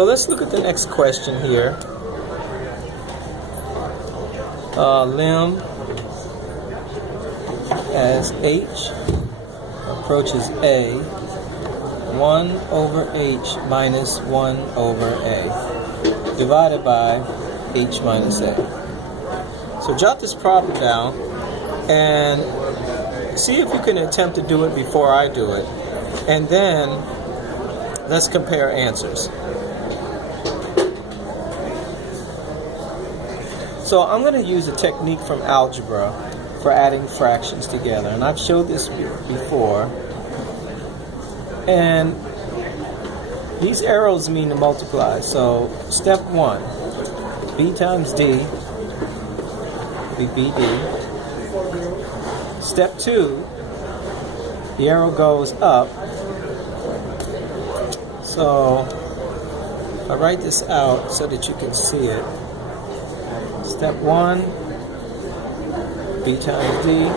So let's look at the next question here. Lim as h approaches a, 1 over h minus 1 over a divided by h minus a. So jot this problem down and see if you can attempt to do it before I do it, and then let's compare answers. So I'm going to use a technique from algebra for adding fractions together, and I've showed this before. And these arrows mean to multiply. So step 1, b times d will be bd. Step 2, the arrow goes up. So I write this out so that you can see it. Step 1, b times d.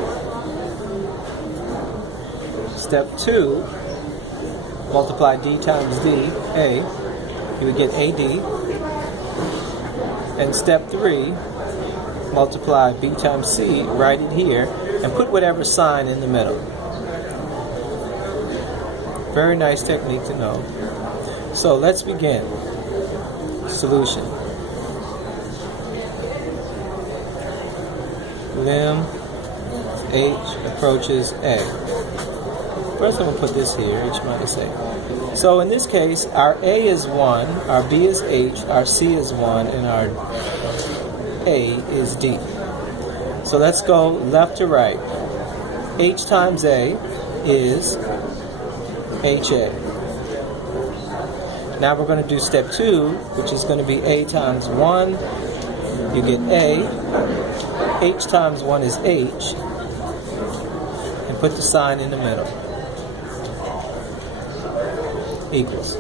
Step 2, multiply d times d, a, you would get AD. And step 3, multiply b times c, write it here, and put whatever sign in the middle. Very nice technique to know. So let's begin. Solution. Lim h approaches a. First I'm going to put this here, h minus a. So in this case, our a is 1, our b is h, our c is 1, and our a is d. So let's go left to right. H times a is HA. Now we're going to do step 2, which is going to be a times 1. You get a. H times 1 is h. And put the sign in the middle. Equals.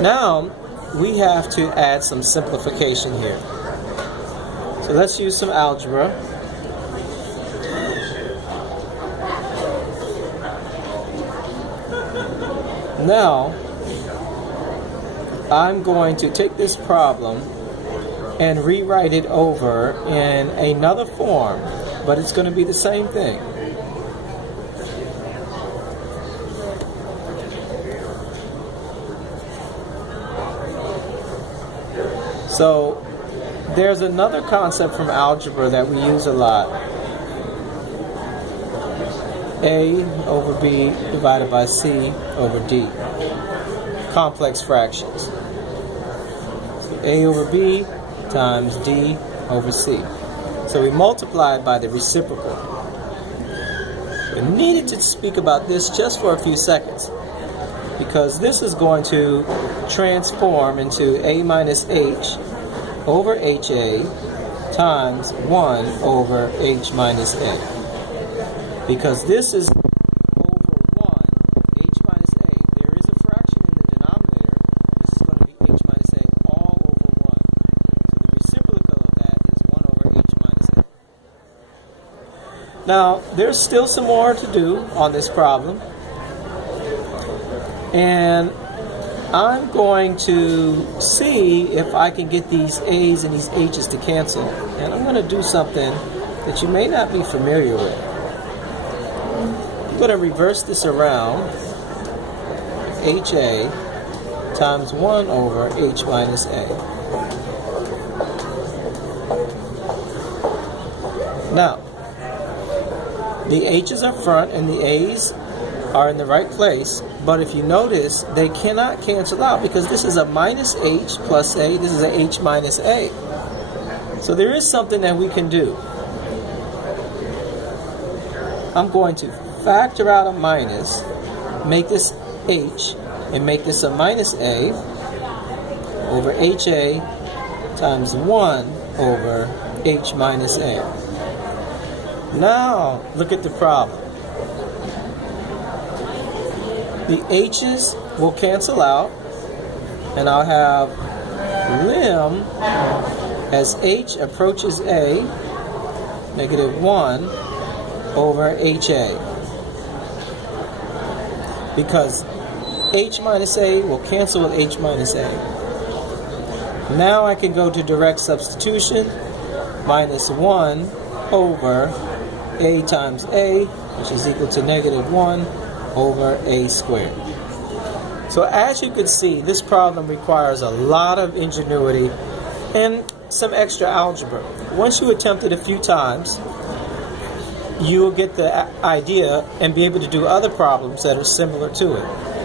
Now we have to add some simplification here. So let's use some algebra. Now I'm going to take this problem and rewrite it over in another form, but it's going to be the same thing. So there's another concept from algebra that we use a lot. A over B divided by C over D. Complex fractions. A over B times D over C. So we multiplied by the reciprocal. We needed to speak about this just for a few seconds, because this is going to transform into a minus h over HA times 1 over h minus a. Because this is over 1, h minus a. There is a fraction in the denominator. This is going to be h minus a all over 1. So the reciprocal of that is 1 over h minus a. Now, there's still some more to do on this problem. And I'm going to see if I can get these a's and these h's to cancel. And I'm going to do something that you may not be familiar with. I'm going to reverse this around. HA times 1 over h minus a. Now, the h's are front and the a's are in the right place, but if you notice, they cannot cancel out because this is a minus h plus a, this is a h minus a. So there is something that we can do. I'm going to factor out a minus, make this h, and make this a minus a over HA times 1 over h minus a. Now, look at the problem. The h's will cancel out, and I'll have lim as h approaches a, negative 1 over HA. Because h minus a will cancel with h minus a. Now I can go to direct substitution. Minus 1 over a times a, which is equal to negative 1 over a squared. So as you can see, this problem requires a lot of ingenuity and some extra algebra. Once you attempt it a few times, you will get the idea and be able to do other problems that are similar to it.